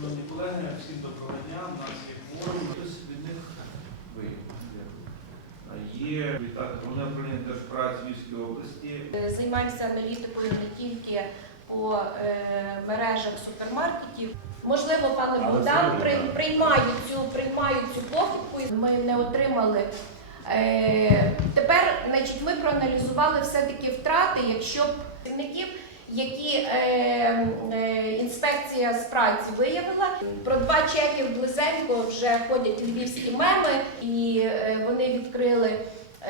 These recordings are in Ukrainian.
Шановні колеги, всім доброго дня. У нас є форум. Хтось від них виїхав. Є відтак головне управління держпраці Львівської області. Е, Займаємося аналітикою не тільки по е, мережах супермаркетів. Можливо, пане Але Богдан це при, так. приймають цю приймають цю похибку. Ми не отримали. Е, тепер, значить, ми проаналізували все-таки втрати, якщо б працівників, які е, е, інспекція з праці виявила. Про два чеки близенько вже ходять львівські меми, і е, вони відкрили.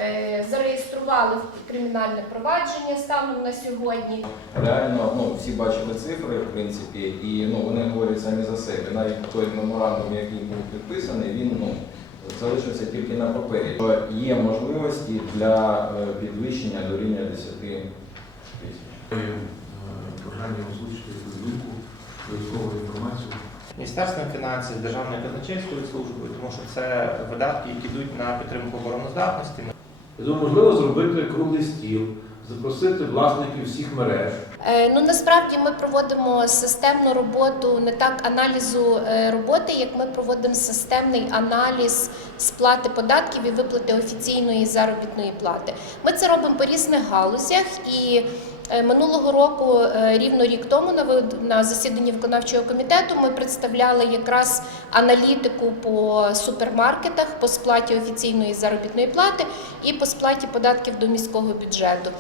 Е, Зареєстрували кримінальне провадження станом на сьогодні. Реально, ну всі бачили цифри, в принципі, і ну вони говорять самі за себе. Навіть той меморандум, який був підписаний, він ну залишився тільки на папері. Є можливості для підвищення до рівня 10 тисяч. Програмі озвучити думку, додаткову інформацію. Міністерством фінансів, Державною казначейською службою, тому що це видатки, які йдуть на підтримку обороноздатності. Я думаю, можливо зробити круглий стіл, запросити власників всіх мереж. Е, Ну насправді ми проводимо системну роботу не так аналізу е, роботи, як ми проводимо системний аналіз сплати податків і виплати офіційної заробітної плати. Ми це робимо по різних галузях і. Е, Минулого року, е, рівно рік тому, на засіданні виконавчого комітету, ми представляли якраз аналітику по супермаркетах, по сплаті офіційної заробітної плати і по сплаті податків до міського бюджету.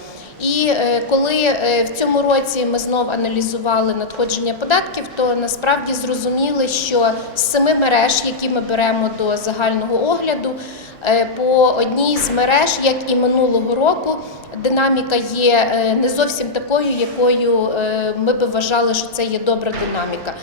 І е, коли в цьому році ми знов аналізували надходження податків, то насправді зрозуміли, що з семи мереж, які ми беремо до загального огляду, по одній з мереж, як і минулого року, динаміка є е, не зовсім такою, якою е, ми би вважали, що це є добра динаміка.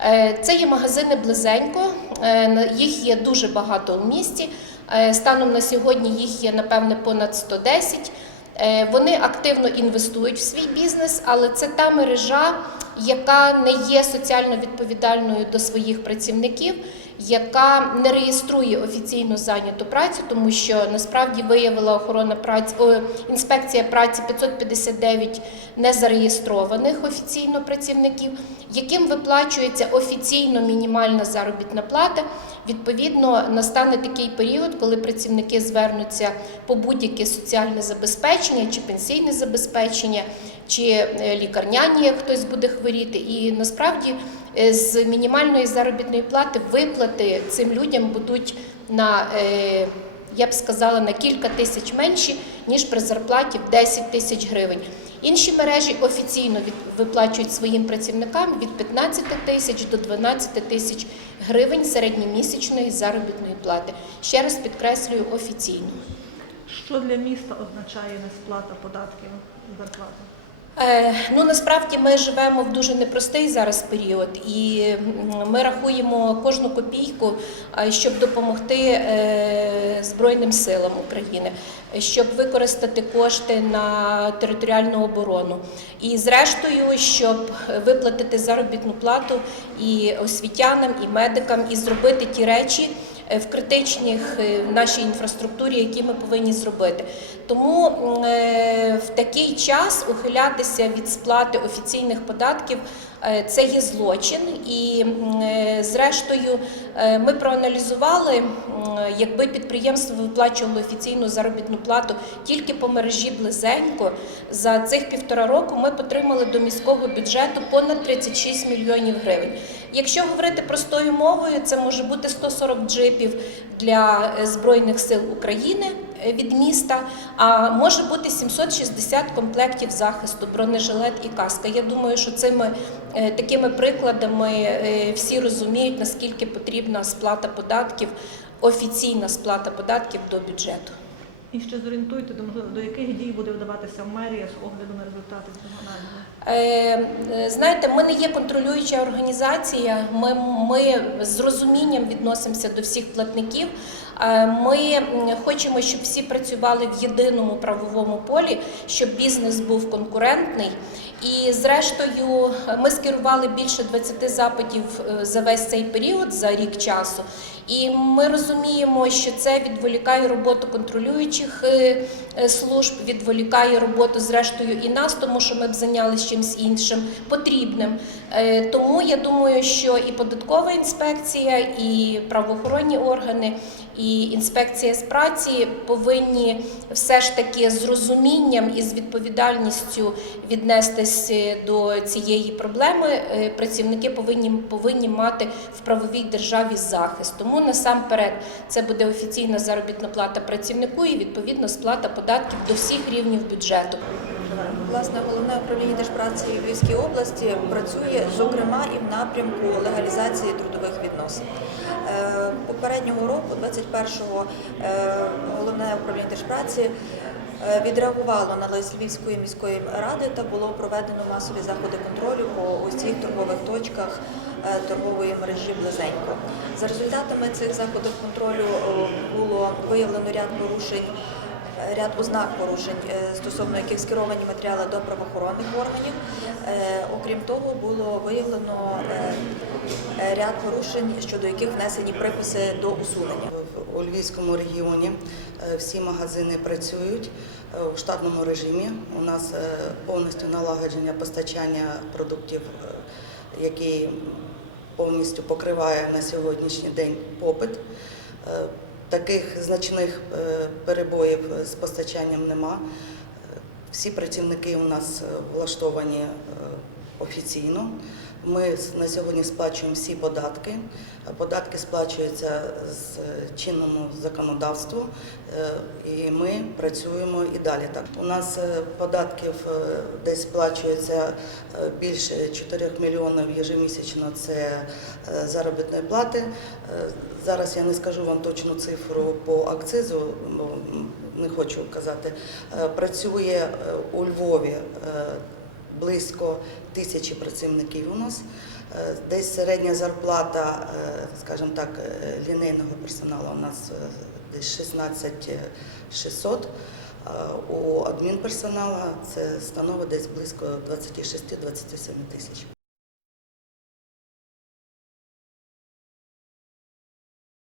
Е, Це є магазини близенько, е, їх є дуже багато у місті. Е, Станом на сьогодні їх є напевне понад 110. Е, Вони активно інвестують в свій бізнес, але це та мережа, яка не є соціально відповідальною до своїх працівників, яка не реєструє офіційно зайняту працю, тому що насправді виявила охорона праці о, інспекція праці 559 незареєстрованих офіційно працівників, яким виплачується офіційно мінімальна заробітна плата. Відповідно, настане такий період, коли працівники звернуться по будь-яке соціальне забезпечення чи пенсійне забезпечення, чи е, лікарняні, як хтось буде хворіти. І насправді з мінімальної заробітної плати виплати цим людям будуть на е, я б сказала на кілька тисяч менші, ніж при зарплаті в 10 тисяч гривень. Інші мережі офіційно виплачують своїм працівникам від 15 тисяч до 12 тисяч гривень середньомісячної заробітної плати. Ще раз підкреслюю офіційно. Що для міста означає несплата податків зарплати? Е, Ну насправді ми живемо в дуже непростий зараз період, і ми рахуємо кожну копійку, е, щоб допомогти е, Збройним силам України, щоб використати кошти на територіальну оборону. І зрештою, щоб виплатити заробітну плату і освітянам, і медикам, і зробити ті речі в критичних нашій інфраструктурі, які ми повинні зробити. Тому такий час ухилятися від сплати офіційних податків е, це є злочин. І е, зрештою е, ми проаналізували, якби підприємство виплачувало офіційну заробітну плату тільки по мережі близенько, за цих півтора року ми отримали до міського бюджету понад 36 мільйонів гривень. Якщо говорити простою мовою, це може бути 140 джипів для Збройних сил України від міста, а може бути 760 комплектів захисту, бронежилет і каска. Я думаю, що цими е, такими прикладами е, всі розуміють, наскільки потрібна сплата податків, офіційна сплата податків до бюджету. І ще зорієнтуйте, до, можливо, до яких дій буде вдаватися мерія з огляду на результати. Е, е, Знаєте, ми не є контролююча організація. Ми, ми з розумінням відносимося до всіх платників. Е, Ми хочемо, щоб всі працювали в єдиному правовому полі, щоб бізнес був конкурентний. І зрештою, ми скерували більше 20 запитів е, за весь цей період, за рік часу. І ми розуміємо, що це відволікає роботу контролюючих е, е, служб, відволікає роботу зрештою і нас, тому що ми б зайнялися чимось іншим потрібним. Е, Тому я думаю, що і податкова інспекція, і правоохоронні органи, і інспекція з праці повинні все ж таки з розумінням і з відповідальністю віднестись до цієї проблеми. Працівники повинні, повинні мати в правовій державі захист. Тому насамперед це буде офіційна заробітна плата працівнику і відповідно сплата податків до всіх рівнів бюджету. Власне, головне управління Держпраці Львівській області працює зокрема і в напрямку легалізації трудових відносин. Е, Попереднього року, 21-го, е, головне управління Держпраці відреагувало на лист Львівської міської ради та було проведено масові заходи контролю по усіх торгових точках е, торгової мережі близенько. За результатами цих заходів контролю е, було виявлено ряд порушень ряд ознак порушень, е, стосовно яких скеровані матеріали до правоохоронних органів. Е, Окрім того, було виявлено е, ряд порушень, щодо яких внесені приписи до усунення. У Львівському регіоні всі магазини працюють у штатному режимі. У нас повністю налагодження постачання продуктів, який повністю покриває на сьогоднішній день попит. Таких значних е, перебоїв з постачанням нема. Всі працівники у нас е, влаштовані е, офіційно. Ми на сьогодні сплачуємо всі податки. Е, Податки сплачуються з е, чинному законодавству, е, і ми працюємо і далі. Так у нас податків десь сплачується більше 4 мільйонів ежемісячно. Це заробітної плати. Зараз я не скажу вам точну цифру по акцизу, бо не хочу казати. Працює у Львові близько тисячі працівників у нас. Е, Десь середня зарплата, е, скажімо так, е, лінейного персоналу у нас десь 16 600. У адмінперсоналу це становить десь близько 26-27 тисяч.